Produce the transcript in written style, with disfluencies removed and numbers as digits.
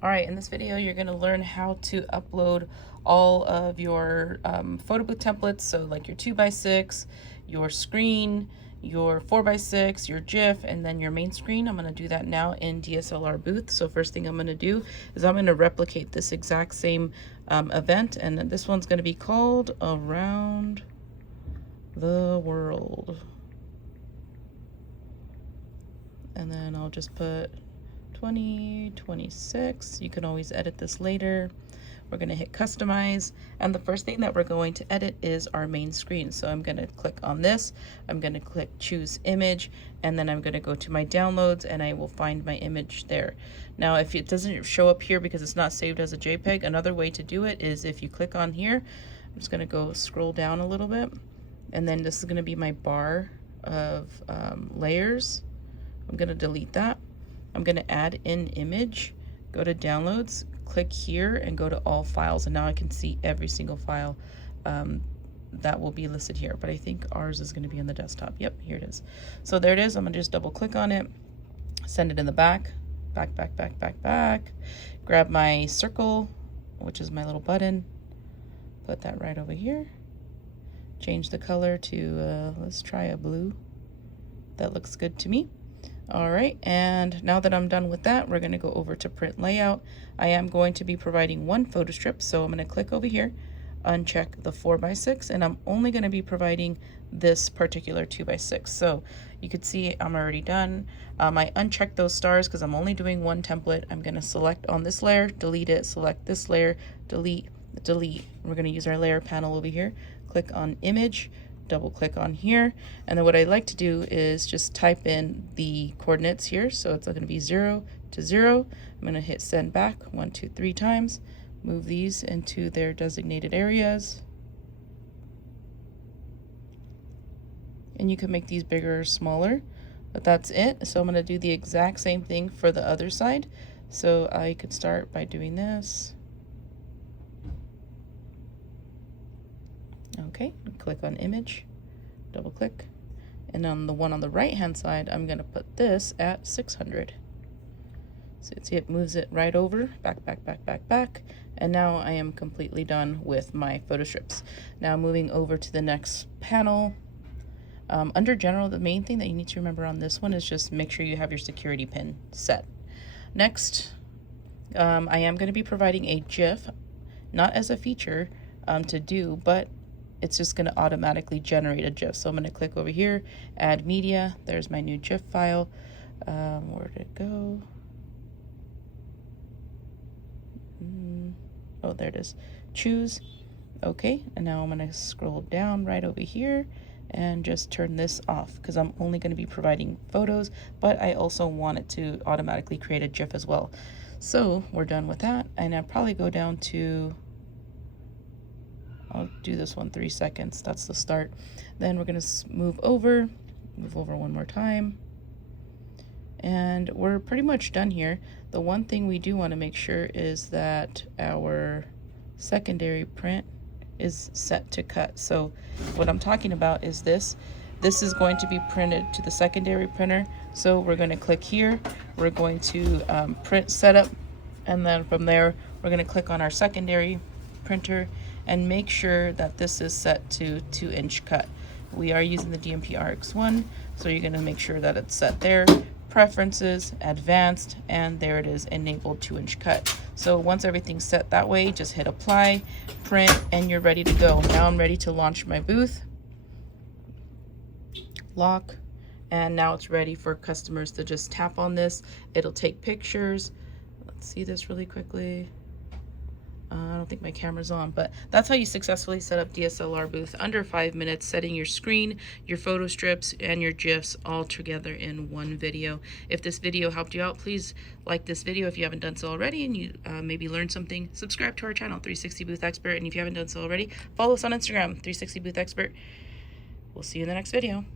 All right, in this video, you're going to learn how to upload all of your photo booth templates. So like your 2x6, your screen, your 4x6, your GIF, and then your main screen. I'm going to do that now in DSLR booth. So first thing I'm going to do is I'm going to replicate this exact same event. And this one's going to be called Around the World. And then I'll just put 2026. You can always edit this later. We're going to hit customize, and the first thing that we're going to edit is our main screen. So I'm going to click on this, I'm going to click choose image, and then I'm going to go to my downloads and I will find my image there. Now if it doesn't show up here because it's not saved as a JPEG, another way to do it is if you click on here, I'm just going to go scroll down a little bit, and then this is going to be my bar of layers. I'm going to delete that. I'm going to add in image, go to downloads, click here and go to all files, and now I can see every single file that will be listed here, but I think ours is going to be on the desktop. Yep, here it is. So there it is. I'm going to just double click on it, send it in the back, grab my circle, which is my little button, put that right over here, change the color to let's try a blue. That looks good to me. All right, and now that I'm done with that, we're going to go over to print layout. I am going to be providing one photo strip, so I'm going to click over here, uncheck the 4x6, and I'm only going to be providing this particular 2x6. So you could see I'm already done. I unchecked those stars because I'm only doing one template. I'm going to select on this layer, delete it, select this layer, delete. We're going to use our layer panel over here, click on image, double click on here, and then what I like to do is just type in the coordinates here. So it's going to be 0 to 0. I'm going to hit send back 1, 2, 3 times, move these into their designated areas, and you can make these bigger or smaller, but that's it. So I'm going to do the exact same thing for the other side. So I could start by doing this. Okay, click on image, double click, and on the one on the right hand side, I'm going to put this at 600. So you see it moves it right over, back, and now I am completely done with my photo strips. Now moving over to the next panel. Under general, the main thing that you need to remember on this one is just make sure you have your security pin set. Next, I am going to be providing a GIF, not as a feature to do, but it's just going to automatically generate a GIF. So I'm going to click over here, add media. There's my new GIF file. Where did it go? Oh, there it is. Choose. Okay, and now I'm going to scroll down right over here and just turn this off because I'm only going to be providing photos, but I also want it to automatically create a GIF as well. So we're done with that, and I'll probably go down to, I'll do this one 3 seconds. That's the start. Then we're going to move over one more time. And we're pretty much done here. The one thing we do want to make sure is that our secondary print is set to cut. So what I'm talking about is this. This is going to be printed to the secondary printer. So we're going to click here. We're going to print setup. And then from there, we're going to click on our secondary printer and make sure that this is set to 2-inch cut. We are using the DMP RX1, so you're going to make sure that it's set there. Preferences, advanced, and there it is, enabled 2-inch cut. So once everything's set that way, just hit apply, print, and you're ready to go. Now I'm ready to launch my booth. Lock, and now it's ready for customers to just tap on this. It'll take pictures. Let's see this really quickly. I don't think my camera's on, but that's how you successfully set up DSLR booth under 5 minutes, setting your screen, your photo strips, and your GIFs all together in one video. If this video helped you out, please like this video if you haven't done so already, and you maybe learned something. Subscribe to our channel, 360 Booth Expert, and if you haven't done so already, follow us on Instagram, 360 Booth Expert. We'll see you in the next video.